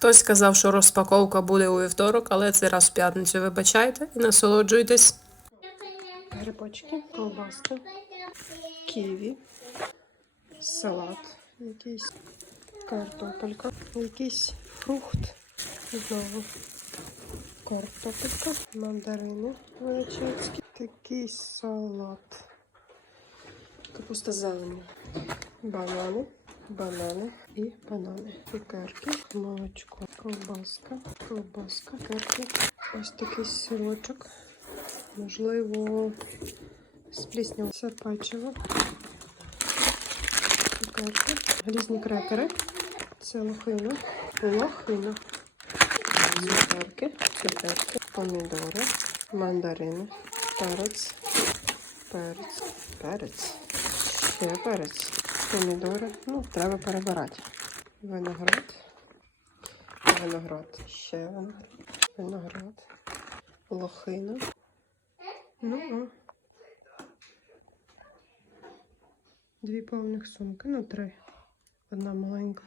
Хтось сказав, що розпаковка буде у вівторок, але це раз в п'ятницю. Вибачайте і насолоджуйтесь. Грибочки, колбаска, ківі, салат, якийсь картопелька, якийсь фрукт, знову картопелька, мандарини величезні, такий салат, капуста зелені, банани, банани і банани, цукерки, молочко, ковбаска, ковбаска, цукерки, ось такий сирочок, можливо, з пліснявою. Це печиво, цукерки, різні крекери, це лохина, лохина, цукерки, цукерки, помідори, мандарини, перець, перець, перець, ще перець, помідори. Ну, треба перебирати. Виноград, виноград, ще виноград, виноград, лохина. Ну, о. Дві повних сумки, ну три. Одна маленька.